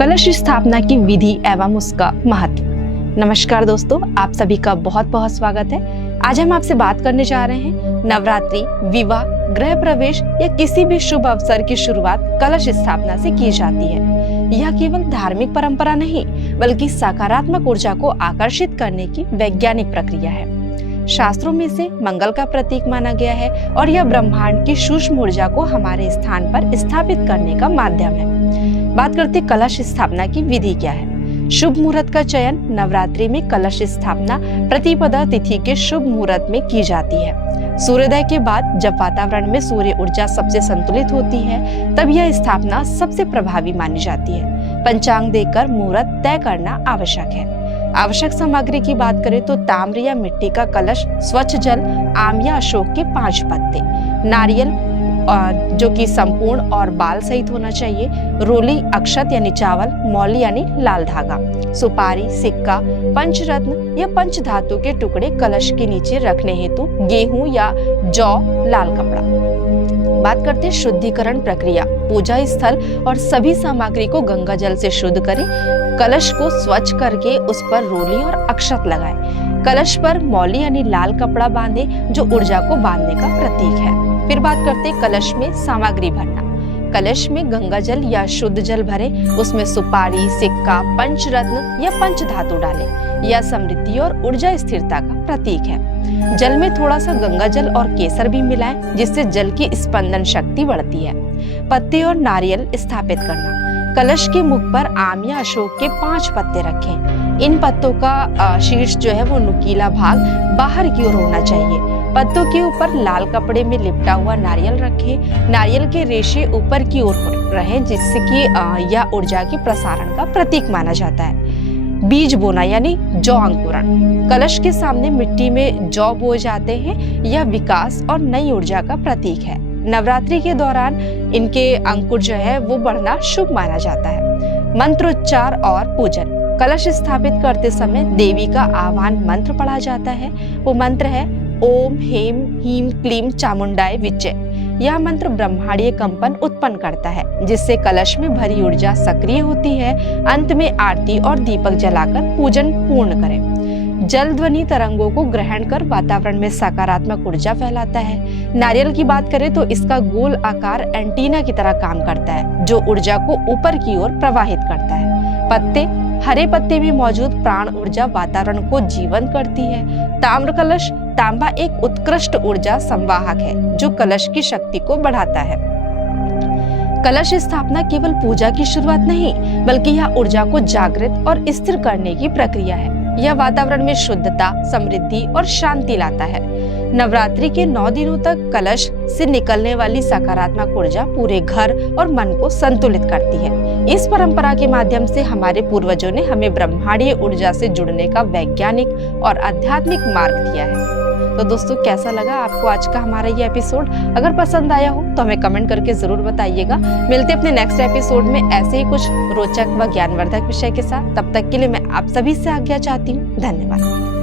कलश स्थापना की विधि एवं उसका महत्व। नमस्कार दोस्तों, आप सभी का बहुत बहुत स्वागत है। आज हम आपसे बात करने जा रहे हैं नवरात्रि, विवाह, गृह प्रवेश या किसी भी शुभ अवसर की शुरुआत कलश स्थापना से की जाती है। यह केवल धार्मिक परंपरा नहीं बल्कि सकारात्मक ऊर्जा को आकर्षित करने की वैज्ञानिक प्रक्रिया है। शास्त्रों में इसे मंगल का प्रतीक माना गया है और यह ब्रह्मांड की सूक्ष्म ऊर्जा को हमारे स्थान पर स्थापित करने का माध्यम है। बात करते कलश स्थापना की विधि क्या है। शुभ मुहूर्त का चयन। नवरात्रि में कलश स्थापना प्रतिपदा तिथि के शुभ मुहूर्त में की जाती है। सूर्योदय के बाद जब वातावरण में सूर्य ऊर्जा सबसे संतुलित होती है तब यह स्थापना सबसे प्रभावी मानी जाती है। पंचांग देखकर मुहूर्त तय करना आवश्यक है। आवश्यक सामग्री की बात करें तो ताम्र या मिट्टी का कलश, स्वच्छ जल, आम या अशोक के 5 पत्ते, नारियल जो कि संपूर्ण और बाल सहित होना चाहिए, रोली, अक्षत यानी चावल, मौली यानी लाल धागा, सुपारी, सिक्का, पंचरत्न या पंच धातु के टुकड़े कलश के नीचे रखने हेतु गेहूं या जौ, लाल कपड़ा। बात करते हैं शुद्धिकरण प्रक्रिया। पूजा स्थल और सभी सामग्री को गंगा जल से शुद्ध करें। कलश को स्वच्छ करके उस पर रोली और अक्षत लगाएं। कलश पर मौली यानी लाल कपड़ा बांधे जो ऊर्जा को बांधने का प्रतीक है। फिर बात करते हैं कलश में सामग्री भरना। कलश में गंगा जल या शुद्ध जल भरें। उसमें सुपारी, सिक्का, पंचरत्न या पंच धातु डालें। यह समृद्धि और ऊर्जा स्थिरता का प्रतीक है। जल में थोड़ा सा गंगा जल और केसर भी मिलाएं जिससे जल की स्पंदन शक्ति बढ़ती है। पत्ते और नारियल स्थापित करना। कलश के मुख पर आम या अशोक के 5 पत्ते रखें। इन पत्तों का शीर्ष जो है वो नुकीला भाग बाहर की ओर होना चाहिए। पत्तों के ऊपर लाल कपड़े में लिपटा हुआ नारियल रखें। नारियल के रेशे ऊपर की ओर रहें जिससे कि यह ऊर्जा के प्रसारण का प्रतीक माना जाता है। बीज बोना यानी जौ अंकुरण। कलश के सामने मिट्टी में जौ बोए जाते हैं। यह विकास और नई ऊर्जा का प्रतीक है। नवरात्रि के दौरान इनके अंकुर जो है वो बढ़ना शुभ माना जाता है। मंत्रोच्चार और पूजन। कलश स्थापित करते समय देवी का आह्वान मंत्र पढ़ा जाता है। वो मंत्र है ओम हेम हीम क्लीम चामुंडाय विजय। यह मंत्र ब्रह्मांडीय कंपन उत्पन्न करता है जिससे कलश में भरी ऊर्जा सक्रिय होती है। अंत में आरती और दीपक जलाकर पूजन पूर्ण करें। जल ध्वनि तरंगों को ग्रहण कर वातावरण में सकारात्मक ऊर्जा फैलाता है। नारियल की बात करें तो इसका गोल आकार एंटीना की तरह काम करता है जो ऊर्जा को ऊपर की ओर प्रवाहित करता है। पत्ते, हरे पत्ते में मौजूद प्राण ऊर्जा वातावरण को जीवंत करती है। ताम्र कलश। तांबा एक उत्कृष्ट ऊर्जा संवाहक है जो कलश की शक्ति को बढ़ाता है। कलश स्थापना केवल पूजा की शुरुआत नहीं बल्कि यह ऊर्जा को जागृत और स्थिर करने की प्रक्रिया है। यह वातावरण में शुद्धता, समृद्धि और शांति लाता है। नवरात्रि के 9 दिनों तक कलश से निकलने वाली सकारात्मक ऊर्जा पूरे घर और मन को संतुलित करती है। इस परंपरा के माध्यम से हमारे पूर्वजों ने हमें ब्रह्मांडीय ऊर्जा से जुड़ने का वैज्ञानिक और आध्यात्मिक मार्ग दिया है। तो दोस्तों, कैसा लगा आपको आज का हमारा ये एपिसोड? अगर पसंद आया हो तो हमें कमेंट करके जरूर बताइएगा। मिलते अपने नेक्स्ट एपिसोड में ऐसे ही कुछ रोचक व ज्ञानवर्धक विषय के साथ। तब तक के लिए मैं आप सभी से आज्ञा चाहती हूँ। धन्यवाद।